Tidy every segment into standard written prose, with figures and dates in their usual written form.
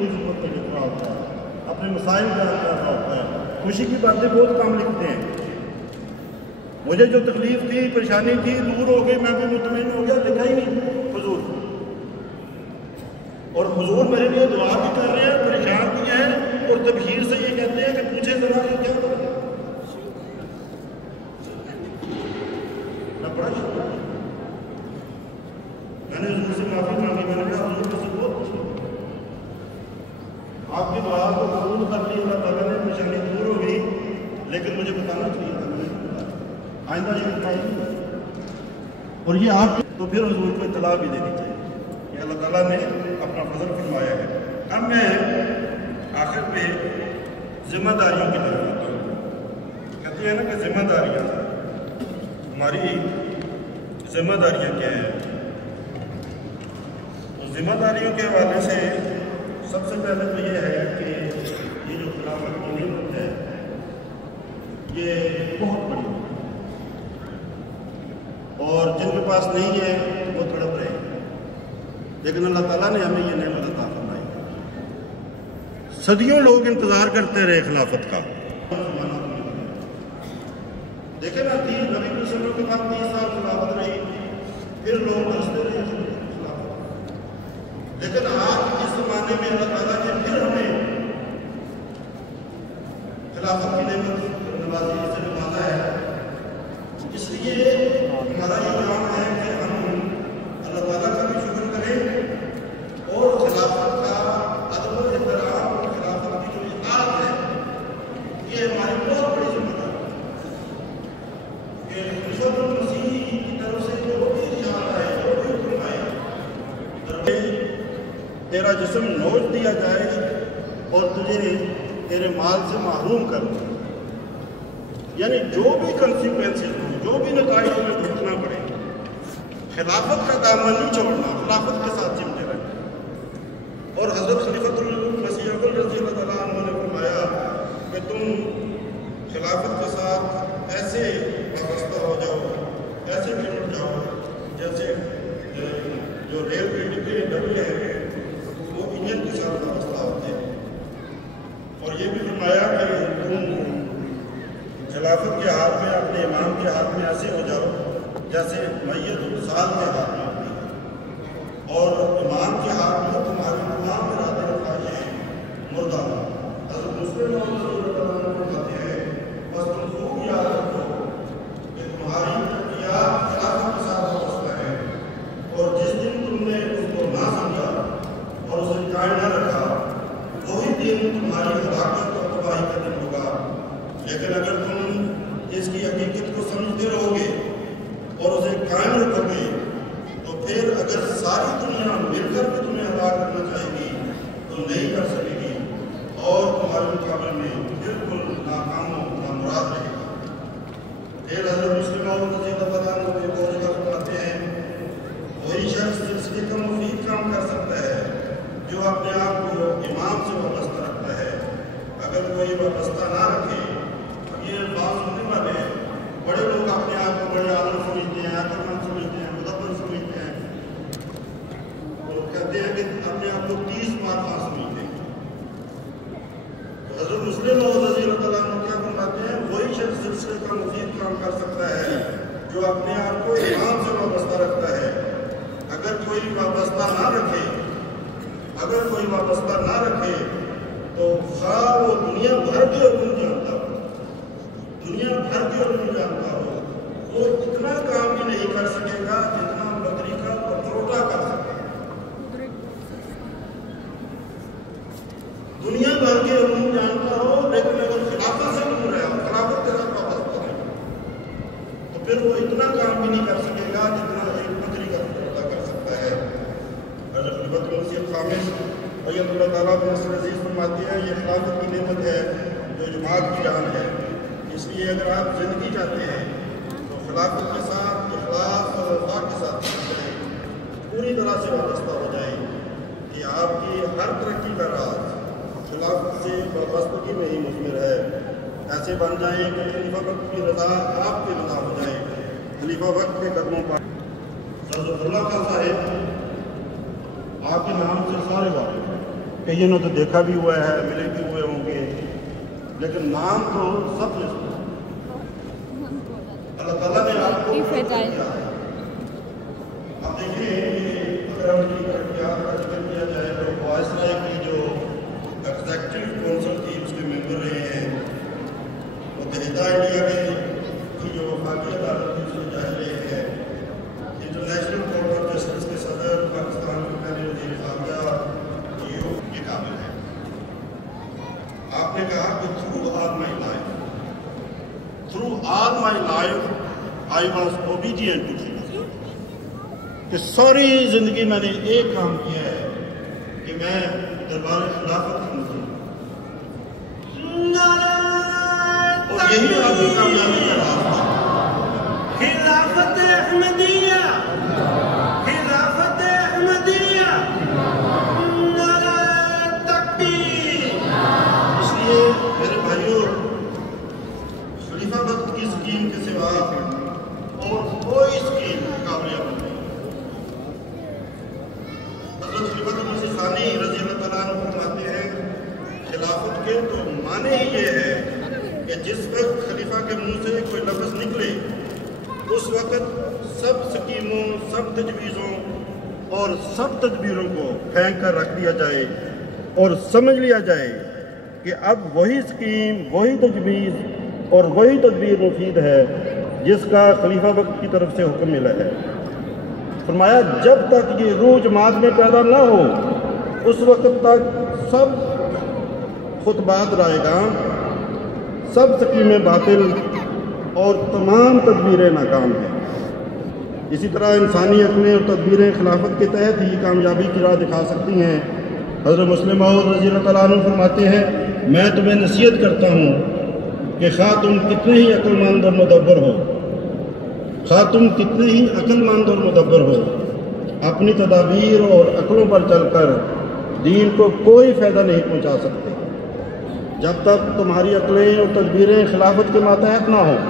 کی ضرورت میں لکھ رہا ہوتا ہے، اپنے مسائل بیان کر رہا ہوتا ہے، خوشی کی باتیں بہت کم لکھتے ہیں۔ مجھے جو تکلیف تھی، پریشانی تھی، دور ہو گئی، میں بھی مطمئن ہو گیا، لکھا ہی نہیں حضور۔ اور حضور میرے لیے دعا بھی کر رہے ہیں، پریشان بھی ہیں، اور تبشیر سے یہ کہتے ہیں کہ پوچھے ذرا کہ کیا کریں۔ میں بڑا شکر، میں نے حضور سے معافی مانگی، میں نے کہا حضور مجھ سے بہت خوش، آپ کی دعا کو قبول کر لی، اللہ تعالیٰ نے پریشانی دور ہو گئی، لیکن مجھے بتانا چاہیے تھا، میں نے بتایا، آئندہ یہ بتائیے۔ اور یہ آپ تو پھر حضور کو اطلاع بھی دینی چاہیے کہ اللہ تعالیٰ نے اپنا فضل فرمایا ہے۔ اب میں آخر پہ ذمہ داریوں کی طرف آتا ہوں۔ کہتے ہیں نا کہ ذمہ داریاں، ہماری ذمہ داریاں کیا ہیں؟ تو ذمہ داریوں کے حوالے سے سب سے پہلے تو یہ ہے کہ یہ جو خلافت کی نعمت ہے یہ بہت بڑی ہے، اور جن کے پاس نہیں ہے وہ تڑپ رہے ہیں، لیکن اللہ تعالیٰ نے ہمیں یہ نعمت عطا فرمائی۔ صدیوں لوگ انتظار کرتے رہے خلافت کا۔ دیکھیں نا، نبی صلی اللہ علیہ وسلم کے بعد 30 سال خلافت رہی، پھر لوگ ہنستے رہے خلافت، لیکن آج اس زمانے میں اللہ تعالیٰ نے پھر ہمیں خلافت کی نعمت نوازی سے نوازا ہے۔ اس لیے ہمارا یہ کام ہے کہ ہم اللہ تعالیٰ کا بھی شکر کریں، اور خلافت کا ادب و احترام اور خلافت کی جو اطاعت ہے یہ ہماری بہت بڑی ذمہ داری ہے کہ خلیفۃ المسیح کی طرف سے جو بھی ارشاد آئے، جو بھی حکم آئے، تیرا جسم نوچ دیا جائے اور تجھے تیرے مال سے محروم کر دے، یعنی جو بھی کنسیکوینسز ہوں، جو بھی نتائج میں بھگتنا پڑے، خلافت کا دامن نہیں چھوڑنا، خلافت کے ساتھ چمٹے رہنا۔ اور حضرت خلیفۃ المسیح اول رضی اللہ تعالیٰ عنہ نے فرمایا کہ تم خلافت کے ساتھ ایسے وابستہ ہو جاؤ، ایسے چمٹ جاؤ جیسے جو ریل کے ڈبے ہیں وہ انجن کے ساتھ وابستہ ہوتے ہیں۔ اور یہ بھی فرمایا کہ تم خلافت کے ہاتھ میں، اپنے امام کے ہاتھ میں ایسے ہو جاؤ جیسے میت السال کے ہاتھ میں ہوتی ہے، اور امام کے ہاتھ میں تمہاری تمام ارادے اور خواہشیں مردہ۔ حضرت مسلم فرماتے ہیں بس تم خوب یاد رکھو کہ تمہاری ترقیات خلافت کے ساتھ وابستہ ہے، اور جس دن تم نے اس کو نہ سمجھا اور اسے قائم نہ رکھا، وہی دن تمہاری ہلاکت اور تباہی کا دن ہوگا۔ لیکن اگر تم اس کی حقیقت کو سمجھتے رہو گے اور اسے قائم رکھو گے تو پھر اگر ساری دنیا مل کر بھی تمہیں ہلاک کرنا چاہے گی تو نہیں کر سکے گی، اور تمہارے مقابلے میں بالکل ناکام و نامراد رہے گا۔ پھر حضرت مسلم رضی اللہ عنہ ایک اور جگہ فرماتے ہیں، وہی شخص سلسلے کا مفید کام کر سکتا ہے جو اپنے آپ کو امام سے وابستہ رکھتا ہے۔ اگر کوئی وابستہ نہ رکھے، یہ بات سننے والے بڑے لوگ اپنے آپ کو بڑے عالم سمجھتے ہیں، عقلمند سمجھتے ہیں، مدبر سمجھتے ہیں، اور کہتے ہیں کہ اپنے آپ کو 30 مارکاں سمجھتے ہیں۔ تو حضرت مسلم رضی اللہ تعالیٰ عنہ کیا فرماتے ہیں، وہی شخص سلسلے کا مفید کام کر سکتا ہے جو اپنے آپ کو امام سے وابستہ رکھتا ہے۔ اگر کوئی وابستہ نہ رکھے، اگر کوئی وابستہ نہ رکھے تو خواہ وہ دنیا بھر کے حکم جانتا ہو، دنیا بھر کے حکم جانتا ہو، وہ اتنا کام بھی نہیں کر سکے گا جتنا بکری کا پتروٹا کر سکے گا۔ دنیا بھر کے حکم جانتا ہو، لیکن اگر خلافت سے دور رہا، خلافت کے ساتھ وابستہ ہے، تو پھر وہ اتنا کام بھی نہیں کر سکے گا جتنا ایک بکری کا پتروٹا کر سکتا ہے۔ حضرت خلیفۃ المسیح خامس رضی اللہ تعالیٰ عنہ عزیز فرماتے ہیں، یہ خلافت کی نعمت ہے جو جماعت کی جان ہے۔ اس لیے اگر آپ زندگی چاہتے ہیں تو خلافت کے ساتھ اخلاص اور وفا کے ساتھ پوری طرح سے وابستہ ہو جائیں کہ آپ کی ہر ترقی کا راز خلافت سے وابستگی میں ہی مثمر ہے۔ ایسے بن جائیں کہ خلیفہ وقت کی رضا آپ کی رضا ہو جائے، خلیفہ وقت کے قدموں پر۔ حضرت اللہ خان صاحب آپ کے نام سے سارے واقف ہیں، کئیوں نے تو دیکھا بھی ہوا ہے، ملے بھی ہوئے ہوں گے، لیکن نام تو سب نے سنا۔ اللہ تعالیٰ نے آپ کو کیا۔ اب دیکھیں اگر ہم کی ترقیات کا ذکر کیا جائے تو وائسرائے کی جو ایگزیکٹو کونسل تھی اس کے ممبر رہے ہیں، متحدہ انڈیا کی جو وفاقی عدالت تھی اس میں جج رہے ہیں، انٹرنیشنل کورٹ آف جسٹس کے صدر، پاکستان کے پہلے وزیر خارجہ، یہ قابل ہے۔ آپ نے کہا کہ through all my life I was obedient to him، کہ ساری زندگی میں نے ایک کام کیا ہے کہ میں دربار خلافت کی نصرت، اور یہی آپ کی کامیابی کا راستہ۔ خلافت احمدیہ، خلافت احمدیہ، نعرہ تکبیر۔ اس لیے میرے بھائیوں، خلیفہ وقت کی اسکیم کے سوا اور کوئی اسکیم قابل عمل نہیں۔ حضرت خلیفۃ المسیح ثانی رضی اللہ تعالیٰ عنہ فرماتے ہیں خلافت کے تو معنی ہی یہ ہے کہ جس وقت خلیفہ کے منہ سے کوئی لفظ نکلے اس وقت سب سکیموں، سب تجویزوں اور سب تدبیروں کو پھینک کر رکھ دیا جائے اور سمجھ لیا جائے کہ اب وہی سکیم، وہی تجویز اور وہی تدبیر مفید ہے جس کا خلیفہ وقت کی طرف سے حکم ملا ہے۔ فرمایا جب تک یہ روح جماعت میں پیدا نہ ہو اس وقت تک سب خطبات رائگاں، سب سکیمیں باطل اور تمام تدبیریں ناکام ہیں۔ اسی طرح انسانی عقلیں اور تدبیریں خلافت کے تحت ہی کامیابی کی راہ دکھا سکتی ہیں۔ حضرت مسلم موعود رضی اللہ تعالیٰ عنہ فرماتے ہیں میں تمہیں نصیحت کرتا ہوں کہ خواہ تم کتنے ہی عقل مند اور مدبر ہو، اپنی تدابیر اور عقلوں پر چل کر دین کو کوئی فائدہ نہیں پہنچا سکتے جب تک تمہاری عقلیں اور تدبیریں خلافت کے ماتحت نہ ہوں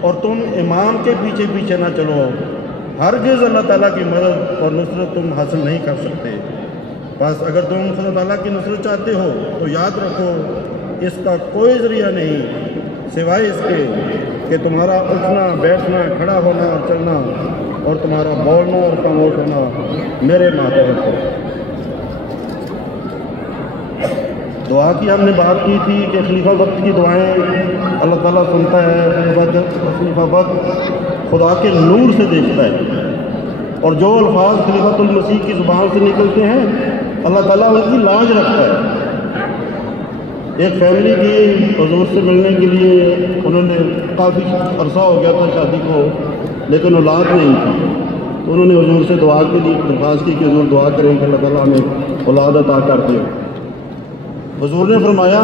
اور تم امام کے پیچھے پیچھے نہ چلو۔ ہرگز اللہ تعالیٰ کی مدد اور نصرت تم حاصل نہیں کر سکتے۔ بس اگر تم خدا تعالیٰ کی نصرت چاہتے ہو تو یاد رکھو اس کا کوئی ذریعہ نہیں سوائے اس کے کہ تمہارا اٹھنا، بیٹھنا، کھڑا ہونا اور چلنا اور تمہارا بولنا اور خاموش ہونا میرے ماتحت ہو۔ دعا کی ہم نے بات کی تھی کہ خلیفہ وقت کی دعائیں اللہ تعالیٰ سنتا ہے۔ خلیفہ وقت خدا کے نور سے دیکھتا ہے اور جو الفاظ خلیفۃ المسیح کی زبان سے نکلتے ہیں اللہ تعالیٰ ان کی لاج رکھتا ہے۔ ایک فیملی کی حضور سے ملنے کے لیے انہوں نے کافی عرصہ ہو گیا تھا شادی کو، لیکن اولاد نہیں تھی، تو انہوں نے حضور سے دعا کے لیے درخواست کی کہ حضور دعا کریں کہ اللہ تعالیٰ ہمیں اولاد عطا کر دے۔ حضور نے فرمایا،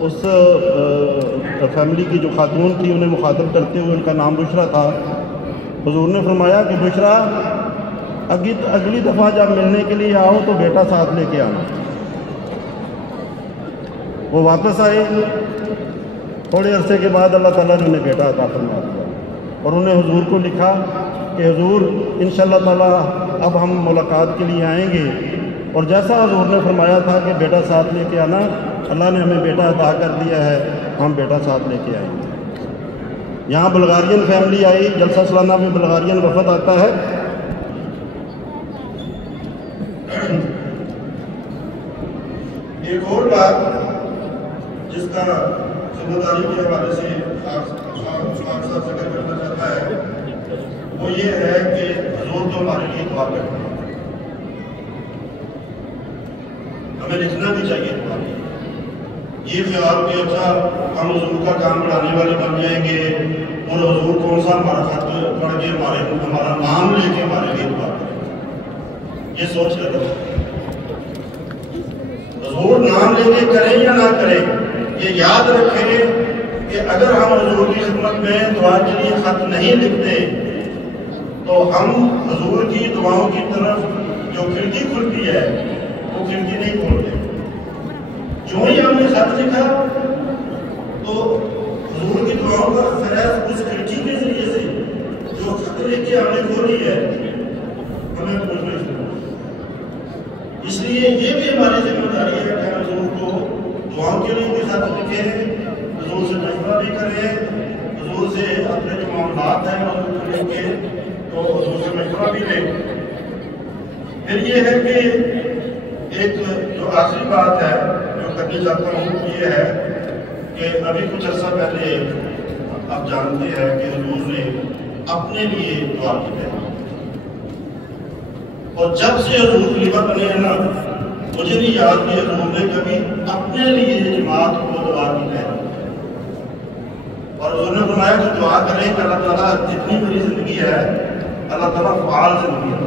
اس فیملی کی جو خاتون تھی انہیں مخاطب کرتے ہوئے، ان کا نام بشرا تھا، حضور نے فرمایا کہ بشرا اگلی دفعہ جب ملنے کے لیے آؤ تو بیٹا ساتھ لے کے آنا۔ وہ واپس آئے، تھوڑے عرصے کے بعد اللہ تعالیٰ نے انہیں بیٹا عطا فرما دیا اور انہیں حضور کو لکھا کہ حضور انشاءاللہ تعالیٰ اب ہم ملاقات کے لیے آئیں گے، اور جیسا حضور نے فرمایا تھا کہ بیٹا ساتھ لے کے آنا، اللہ نے ہمیں بیٹا عطا کر دیا ہے، ہم بیٹا ساتھ لے کے آئیں گے۔ یہاں بلغارین فیملی آئی، جلسہ سالانہ میں بلغارین وفد آتا ہے۔ ایک اور بات جس کا ذمہ داری کے حوالے سے صاحب ذکر کرنا چاہتا ہے وہ یہ ہے کہ حضور تو ہمارے لیے دعا کرتے ہیں، ہمیں لکھنا بھی چاہیے دعا۔ یہ خیال کہ اچھا ہم حضور کا کام بڑھانے والے بن جائیں گے اور حضور کون سا ہمارا خط پڑھ کے ہمارا نام لے کے ہمارے لیے دعا کریں، یہ سوچ غلط ہے۔ حضور نام لے کے کریں یا نہ کریں، یہ یاد رکھیں کہ اگر ہم حضور کی خدمت میں دعا کے لیے خط نہیں لکھتے تو ہم حضور کی دعاؤں کی طرف جو کھڑکی کھلتی ہے وہ کھڑکی نہیں کھولتے۔ جو ہی ہم نے خط لکھا تو حضور کی دعاؤں کا فیض اس کھڑکی کے ذریعے سے جو خط لکھ کے ہم نے کھولی ہے ہمیں پہنچنا شروع۔ اس لیے یہ بھی ہماری ذمہ داری ہے کہ ہم حضور کو دعاؤں کے لیے بھی خط لکھیں، حضور سے مشورہ بھی کریں، حضور سے اپنے جو معاملات ہیں حضور کو لے کے تو حضور سے مشورہ بھی لیں۔ پھر یہ ہے کہ ایک جو آخری بات ہے جو کرنی چاہتا ہوں یہ ہے کہ ابھی کچھ عرصہ پہلے آپ جانتے ہیں کہ حضور نے اپنے لیے دعا کی ہے، اور جب سے حضور خلیفہ بنے ہیں نا مجھے نہیں یاد کہ حضور نے کبھی اپنے لیے جماعت کو دعا کی ہے، اور حضور نے فرمایا کہ دعا کریں کہ اللہ تعالیٰ جتنی میری زندگی ہے اللہ تعالیٰ فعال زندگی ہے،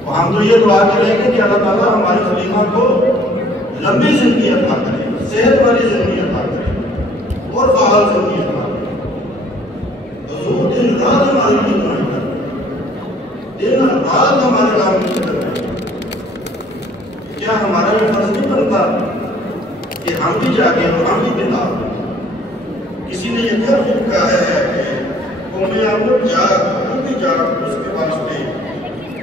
تو ہم تو یہ دعا کریں گے کہ اللہ تعالیٰ ہمارے خلیفہ کو لمبی زندگی عطا کرے، صحت والی زندگی عطا کرے اور فعال زندگی عطا کرے۔ حضور دن رات ہمارے لیے دعائیں کریں، دن رات ہمارے کام میں قدر کریں۔ کیا ہمارا یہ فرض نہیں بنتا کہ ہم بھی جاگیں اور ہم بھی بتا دیں؟ کسی نے یہ کیا کہا ہے کہ قوم عامر جاگ تو بھی جاگ، اس کے واسطے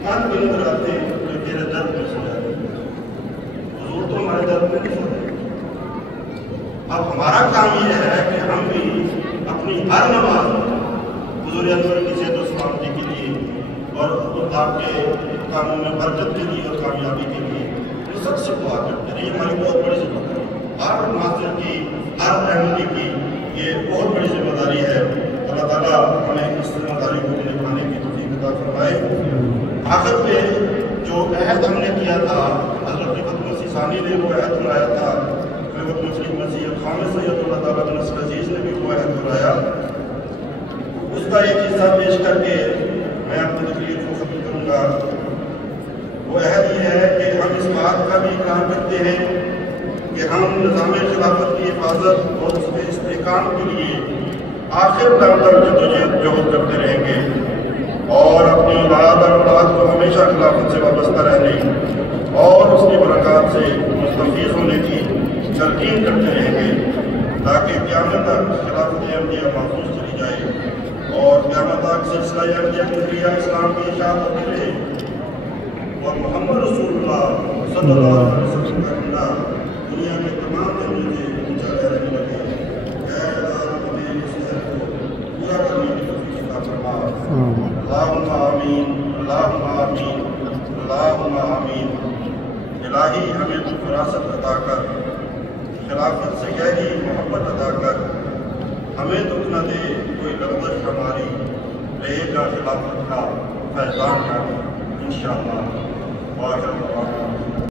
من بن کراتے جو تیرے درد میں سجا دے۔ حضور تو ہمارے درد میں نہیں سجا۔ اب ہمارا کام یہ ہے کہ ہم بھی اپنی ہر نماز حضور انور کی صحت و سلامتی کے لیے اور آپ کے کاموں میں برکت کے لیے اور کامیابی کے لیے سب سے دعا کرتے ہیں۔ یہ ہماری بہت بڑی ذمہ داری ہے، ہر ناظر کی، ہر احمدی کی یہ بہت بڑی ذمہ داری ہے۔ اللہ تعالیٰ ہمیں اس ذمہ داری کو نبھانے کی توفیق عطا فرمائے۔ آخر میں جو عہد ہم نے کیا تھا، حضرت خلیفۃ مسیح ثانی نے وہ عہد دہرایا تھا، خلیفۃ مسیح خامس سید اللہ تعالیٰ بن نصر عزیز نے بھی وہ عہد دہرایا۔ اس کا ایک حصہ پیش کر کے میں اپنی تقریر کو ختم کروں گا۔ وہ عہد یہ ہے کہ ہم اس بات کا بھی اقرار کرتے ہیں کہ ہم نظام خلافت کی حفاظت اور اس کے استحکام کے لیے آخر دم تک جدوجہد کرتے رہیں گے، اور اپنی اولاد اور اولاد کو ہمیشہ خلافت سے وابستہ رہنے اور اس کی برکات سے مستفیض ہونے کی تلقین کرتے رہیں گے، تاکہ قیامت تک خلافت احمدیہ محفوظ چلی جائے اور قیامت تک سلسلہ احمدیہ نظریہ اسلام کی اشاعت ہوتی رہے، اور محمد رسول اللہ صلی اللہ علیہ وسلم کا جھنڈا دنیا کے تمام جنوں سے اونچا لہرانے لگے۔ اے اللہ ہمیں اس عہد کو پورا کرنے کی توفیق عطا فرما۔ اللہم آمین، اللہم آمین، اللہم آمین۔ الہی ہمیں تو فراست عطا کر، خلافت سے گہری محبت عطا کر، ہمیں دکھ نہ دے کوئی لغزش ہماری، رہے گا خلافت کا فیضان جاری انشاءاللہ۔